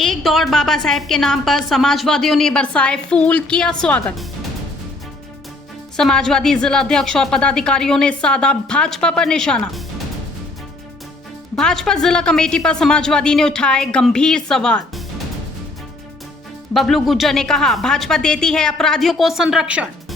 एक दौड़ बाबा साहेब के नाम पर समाजवादियों ने बरसाए फूल, किया स्वागत। समाजवादी जिला अध्यक्ष और पदाधिकारियों ने साधा भाजपा पर निशाना। भाजपा जिला कमेटी पर समाजवादी ने उठाए गंभीर सवाल। बबलू गुज्जर ने कहा, भाजपा देती है अपराधियों को संरक्षण।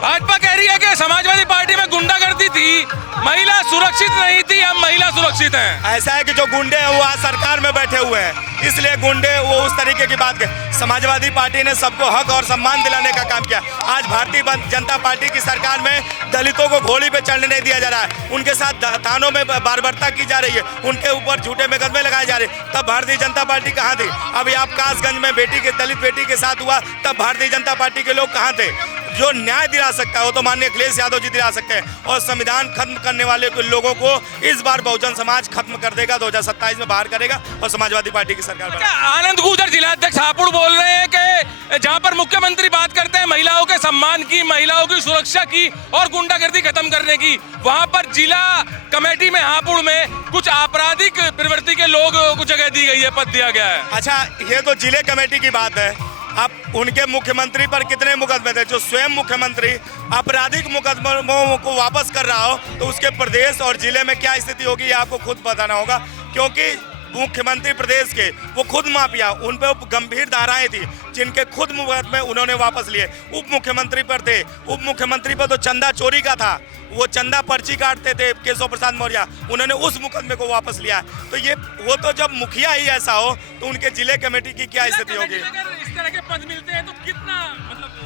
भाजपा कह रही है कि समाजवादी पार्टी में गुंडागर्दी थी, महिला सुरक्षित नहीं थी, अब महिला सुरक्षित हैं। ऐसा है कि जो गुंडे हैं वो आज सरकार में बैठे हुए हैं, इसलिए गुंडे वो उस तरीके की बात कर। समाजवादी पार्टी ने सबको हक और सम्मान दिलाने का काम किया। आज भारतीय जनता पार्टी की सरकार में दलितों को घोड़ी पे चढ़ने नहीं दिया जा रहा है, उनके साथ थानों में बर्बरता की जा रही है, उनके ऊपर झूठे मुकदमे लगाए जा रहे हैं। तब भारतीय जनता पार्टी कहाँ थी? अभी आप कासगंज में दलित बेटी के साथ हुआ, तब भारतीय जनता पार्टी के लोग कहाँ थे? जो न्याय दिला सकता है वो तो माननीय अखिलेश यादव जी दिला सकते हैं, और संविधान खत्म करने वाले लोगों को इस बार बहुजन समाज खत्म कर देगा, 2027 में बाहर करेगा और समाजवादी पार्टी की सरकार बनेगी। आनंद गुज्जर जिलाध्यक्ष हापुड़ बोल रहे हैं कि जहां पर मुख्यमंत्री बात करते हैं महिलाओं के सम्मान की, महिलाओं की सुरक्षा की और गुंडागर्दी खत्म करने की, वहां पर जिला कमेटी में हापुड़ में कुछ आपराधिक प्रवृत्ति के लोगों को जगह दी गई है, पद दिया गया है। अच्छा, ये तो जिले कमेटी की बात है। अब उनके मुख्यमंत्री पर कितने मुकदमे थे? जो स्वयं मुख्यमंत्री आपराधिक मुकदमों को वापस कर रहा हो तो उसके प्रदेश और जिले में क्या स्थिति होगी ये आपको खुद बताना होगा, क्योंकि मुख्यमंत्री प्रदेश के वो खुद माफिया, उन पे गंभीर धाराएं थी जिनके खुद मुकदमे उन्होंने वापस लिए। उप मुख्यमंत्री पर थे, उप मुख्यमंत्री पर तो चंदा चोरी का था, वो चंदा पर्ची काटते थे केशव प्रसाद मौर्य, उन्होंने उस मुकदमे को वापस लिया। तो ये वो तो जब मुखिया ही ऐसा हो तो उनके जिले कमेटी की क्या स्थिति होगी? इस तरह के पद मिलते हैं तो कितना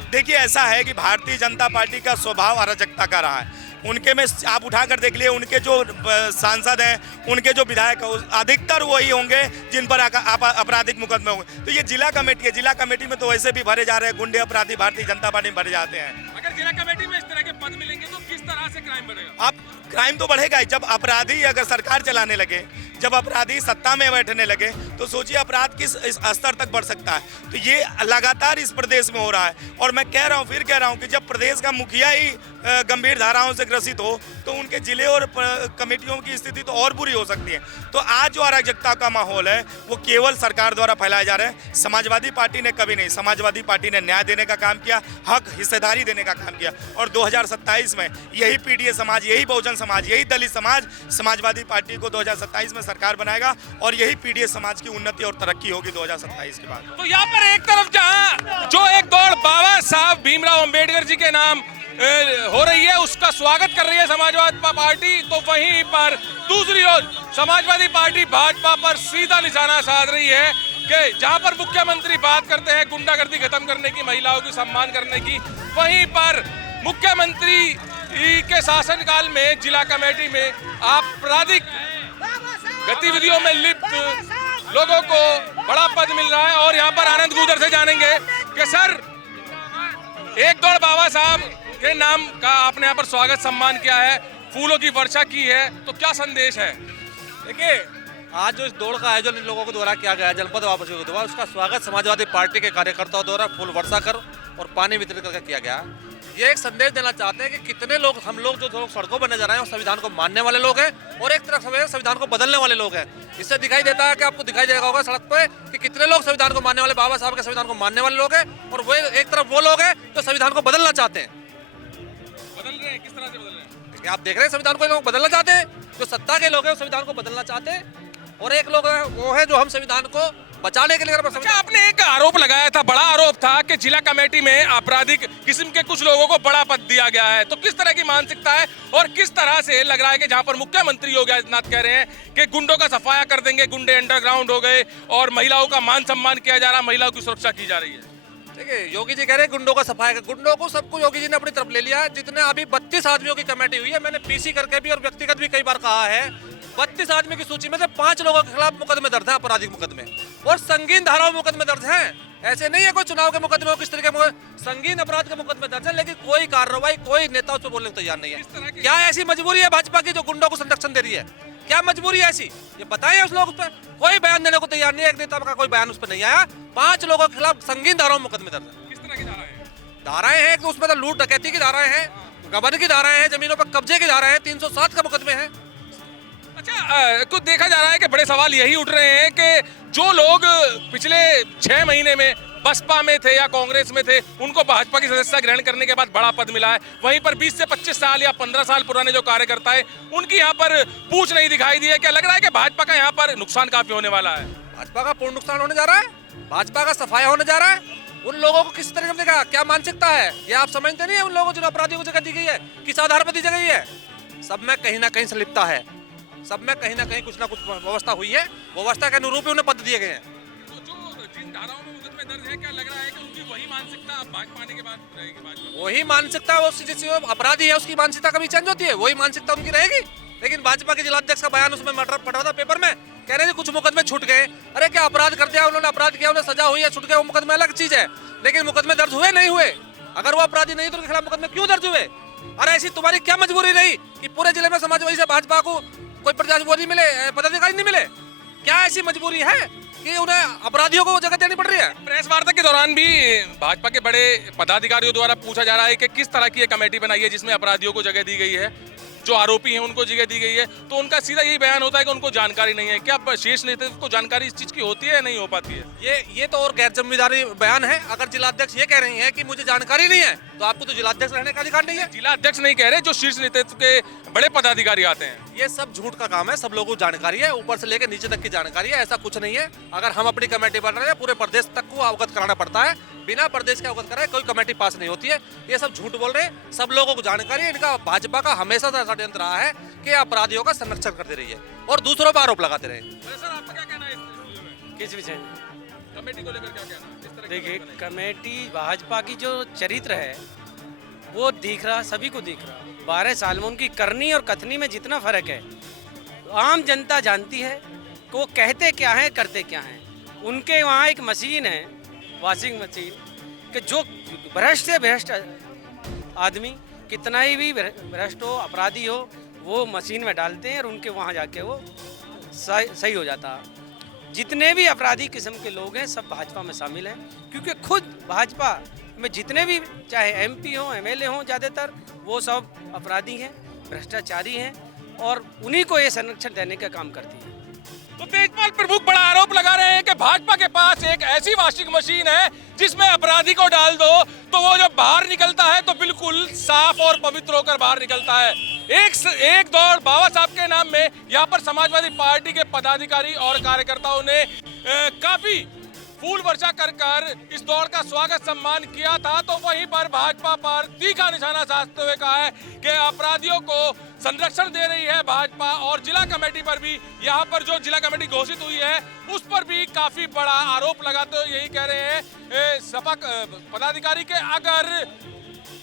देखिए, ऐसा है कि भारतीय जनता पार्टी का स्वभाव अराजकता का रहा है। उनके में आप उठाकर देख लिए, उनके जो सांसद हैं, उनके जो विधायक हैं, अधिकतर वही होंगे जिन पर आपराधिक मुकदमे होंगे। तो ये जिला कमेटी है, जिला कमेटी में तो वैसे भी भरे जा रहे हैं गुंडे अपराधी, भारतीय जनता पार्टी में भरे जाते हैं। अगर जिला कमेटी में इस तरह के पद मिलेंगे तो किस तरह से क्राइम बढ़ेगा? अब क्राइम तो बढ़ेगा ही। जब अपराधी अगर सरकार चलाने लगे, जब अपराधी सत्ता में बैठने लगे, तो सोचिए अपराध किस स्तर तक बढ़ सकता है। तो ये लगातार इस प्रदेश में हो रहा है, और मैं कह रहा हूँ, फिर कह रहा हूँ कि जब प्रदेश का मुखिया ही गंभीर धाराओं से ग्रसित हो तो उनके जिले और कमेटियों की स्थिति तो और बुरी हो सकती है। तो आज जो अराजकता का माहौल है वो केवल सरकार द्वारा फैलाया जा रहा है। समाजवादी पार्टी ने कभी नहीं, समाजवादी पार्टी ने न्याय देने का काम किया, हक हिस्सेदारी देने का काम किया, और 2027 में यही पीडीए समाज, यही बहुजन समाज, यही दलित समाज समाजवादी पार्टी को 2027 में सरकार बनाएगा, और यही पीडीए समाज की उन्नति और तरक्की होगी 2027 के बाद। तो यहाँ पर एक तरफ जहाँ जो एक दौड़ बाबा साहब भीमराव अंबेडकर जी के नाम हो रही है, उसका स्वागत कर रही है समाजवादी पार्टी, तो वहीं पर दूसरी ओर समाजवादी पार्टी भाजपा पर सीधा निशाना साध रही है कि जहां पर मुख्यमंत्री बात करते हैं गुंडागर्दी खत्म करने की, महिलाओं की सम्मान करने की, वहीं पर मुख्यमंत्री के शासनकाल में जिला कमेटी में आपराधिक गतिविधियों में लिप्त लोगों को बड़ा पद मिल रहा है। और यहाँ पर आनंद गुज्जर से जानेंगे कि सर, एक दौड़ बाबा साहब के नाम का आपने यहाँ पर स्वागत सम्मान किया है, फूलों की वर्षा की है, तो क्या संदेश है? देखिए, आज जो इस दौड़ का आयोजन इन लोगों के द्वारा किया गया है जनपद वापसी के द्वारा, उसका स्वागत समाजवादी पार्टी के कार्यकर्ताओं द्वारा फूल वर्षा कर और पानी वितरित करके किया गया। ये एक संदेश देना चाहते हैं कि कितने लोग, हम लोग जो लोग सड़कों पर नजर आए हैं संविधान को मानने वाले लोग हैं, और एक तरफ संविधान को बदलने वाले लोग हैं। इससे दिखाई देता है कि आपको दिखाई देगा होगा सड़क पे कि कितने लोग संविधान को मानने वाले, बाबा साहब के संविधान को मानने वाले लोग हैं, और वो एक तरफ वो लोग हैं जो संविधान को बदलना चाहते हैं। बदल रहे हैं, किस तरह से बदल रहे हैं? आप देख रहे हैं संविधान को लोग बदलना चाहते हैं, जो सत्ता के लोग हैं संविधान को बदलना चाहते हैं, और एक लोग वो है जो हम संविधान को बचाने के लिए। आपने एक आरोप लगाया था, बड़ा आरोप था कि जिला कमेटी में आपराधिक किस्म के कुछ लोगों को बड़ा पद दिया गया है, तो किस तरह की मानसिकता है और किस तरह से लग रहा है कि जहां पर मुख्यमंत्री योगी आदित्यनाथ कह रहे हैं कि गुंडों का सफाया कर देंगे, गुंडे अंडरग्राउंड हो गए और महिलाओं का मान सम्मान किया जा रहा, महिलाओं की सुरक्षा की जा रही है? देखिए, योगी जी कह रहे हैं गुंडों का सफाया, गुंडों को सबको योगी जी ने अपनी तरफ ले लिया है। जितने अभी 32 आदमियों की कमेटी हुई है, मैंने पीसी करके भी और व्यक्तिगत भी कई बार कहा है, 32 आदमी की सूची में से 5 लोगों के खिलाफ मुकदमे दर्ज है, आपराधिक मुकदमे, और संगीन धाराओं मुकदमे दर्ज हैं। ऐसे नहीं है कोई चुनाव के मुकदमे हो, किस तरीके के संगीन अपराध के मुकदमे दर्ज है, लेकिन कोई कार्रवाई, कोई नेता उस पर बोलने को तैयार नहीं है। क्या ऐसी मजबूरी है भाजपा की जो गुंडों को संरक्षण दे रही है? क्या मजबूरी है ऐसी? ये बताएं उस लोग, उस पर कोई बयान देने को तैयार नहीं है। एक नेता का कोई बयान उस पर नहीं आया। 5 लोगों के खिलाफ संगीन धाराओं मुकदमे दर्ज है। किस तरह की धाराएं हैं? तो उसमें तो लूट डकैती की धाराएं हैं, गबन की धाराएं हैं, जमीनों पर कब्जे की धाराएं हैं, 307 का मुकदमे हैं। अच्छा, कुछ देखा जा रहा है कि बड़े सवाल यही उठ रहे हैं कि पिछले 6 महीने में बसपा में थे या कांग्रेस में थे, उनको भाजपा की सदस्यता ग्रहण करने के बाद बड़ा पद मिला है। वहीं पर 20 से 25 साल या 15 साल पुराने जो कार्यकर्ता है, उनकी यहाँ पर पूछ नहीं दिखाई दी है। क्या लग रहा है कि भाजपा का यहाँ पर नुकसान काफी होने वाला है? भाजपा का पूर्ण नुकसान होने जा रहा है, भाजपा का सफाया होने जा रहा है। उन लोगों को किस तरह से क्या मानसिकता है ये आप समझते नहीं है? उन लोगों को जिन अपराधियों को जगह दी गई है किस आधार पर दी गई है? सब में कहीं ना कहीं संलिप्तता है, सब में कहीं ना कहीं कुछ ना कुछ व्यवस्था हुई है, व्यवस्था के अनुरूप ही उन्हें पद दिए गए हैं। तो जो जिन धाराओं में मुकदमे दर्ज है, क्या लग रहा है कि उनकी वही मानसिकता अब भाजपा आने के बाद रहेगी? भाजपा वही मानसिकता, वो जिस अपराधी है उसकी मानसिकता कभी चेंज होती है, वही मानसिकता उनकी रहेगी। लेकिन भाजपा के जिलाध्यक्ष का बयान उसमें पढ़ा था पेपर में, कह रहे थे कुछ मुकदमे छूट गए। अरे क्या अपराध कर दिया उन्होंने, अपराध किया, उन्हें सजा हुई है, छूट गए, वो मुकदमे अलग चीज है। लेकिन मुकदमे दर्ज हुए नहीं हुए, अगर वो अपराधी नहीं तो उनके खिलाफ मुकदमे क्यों दर्ज हुए? अरे ऐसी तुम्हारी क्या मजबूरी रही कि पूरे जिले में समाजवादी से भाजपा को कोई प्रत्याशी मिले, पदाधिकारी नहीं मिले? क्या ऐसी मजबूरी है कि उन्हें अपराधियों को जगह देनी पड़ रही है? प्रेस वार्ता के दौरान भी भाजपा के बड़े पदाधिकारियों द्वारा पूछा जा रहा है कि किस तरह की ये कमेटी बनाई है जिसमें अपराधियों को जगह दी गई है, जो आरोपी हैं उनको जगह दी गई है। तो उनका सीधा यही बयान होता है कि उनको जानकारी नहीं है। क्या शीर्ष नेतृत्व को जानकारी इस चीज की होती है या नहीं हो पाती है? ये तो और गैर जिम्मेदारी बयान है। अगर जिलाध्यक्ष ये कह रही है कि मुझे जानकारी नहीं है, तो आपको तो जिलाध्यक्ष रहने का अधिकार नहीं है। जिला अध्यक्ष नहीं कह रहे, जो शीर्ष नेतृत्व के बड़े पदाधिकारी आते हैं। ये सब झूठ का काम है, सब लोगों को जानकारी है, ऊपर से लेकर नीचे तक की जानकारी है, ऐसा कुछ नहीं है। अगर हम अपनी कमेटी बना रहे हैं, पूरे प्रदेश तक को अवगत कराना पड़ता है, बिना प्रदेश के अवगत कराए कोई कमेटी पास नहीं होती है। ये सब झूठ बोल रहे हैं, सब लोगों को जानकारी है। इनका भाजपा का हमेशा से षड्यंत्र रहा है कि अपराधियों का संरक्षण करते रहिए और दूसरों पर आरोप लगाते रहे। सर आपका क्या कहना है इस विषय में? किस विषय में? कमेटी को लेकर क्या कहना है? इस तरह की देखिए, कमेटी कमेटी भाजपा की जो चरित्र है वो दिख रहा, सभी को दिख रहा। 12 साल में उनकी करनी और कथनी में जितना फर्क है, आम जनता जानती है कि वो कहते क्या हैं, करते क्या हैं। उनके वहाँ एक मशीन है, वॉशिंग मशीन, कि जो भ्रष्ट से भ्रष्ट आदमी, कितना ही भी भ्रष्ट हो, अपराधी हो, वो मशीन में डालते हैं और उनके वहाँ जाके वो सही हो जाता है। जितने भी अपराधी किस्म के लोग हैं सब भाजपा में शामिल हैं, क्योंकि खुद भाजपा में जितने भी चाहे एमपी हों, एमएलए हों, ज़्यादातर वो सब अपराधी हैं, भ्रष्टाचारी हैं और उन्हीं को ये संरक्षण देने का काम करती है। तो तेजपाल प्रमुख बड़ा आरोप लगा रहे हैं कि भाजपा के पास एक ऐसी वॉशिंग मशीन है जिसमें अपराधी को डाल दो तो वो जब बाहर निकलता है तो बिल्कुल साफ और पवित्र होकर बाहर निकलता है। एक दौड़ बाबा साहब के नाम में यहाँ पर समाजवादी पार्टी के पदाधिकारी और कार्यकर्ताओं ने काफी फूल वर्षा कर इस दौड़ का स्वागत सम्मान किया था। तो वहीं पर भाजपा पर तीखा निशाना साधते हुए कहा है कि अपराधियों को संरक्षण दे रही है भाजपा, और जिला कमेटी पर भी, यहाँ पर जो जिला कमेटी घोषित हुई है उस पर भी काफी बड़ा आरोप लगाते हुए यही कह रहे हैं सपा पदाधिकारी के अगर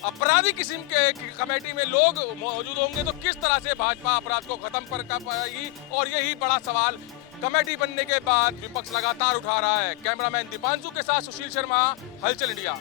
अपराधी किस्म के कमेटी में लोग मौजूद होंगे तो किस तरह से भाजपा अपराध को खत्म कर पाएगी। और यही बड़ा सवाल कमेटी बनने के बाद विपक्ष लगातार उठा रहा है। कैमरामैन दीपांशु के साथ सुशील शर्मा, हलचल इंडिया।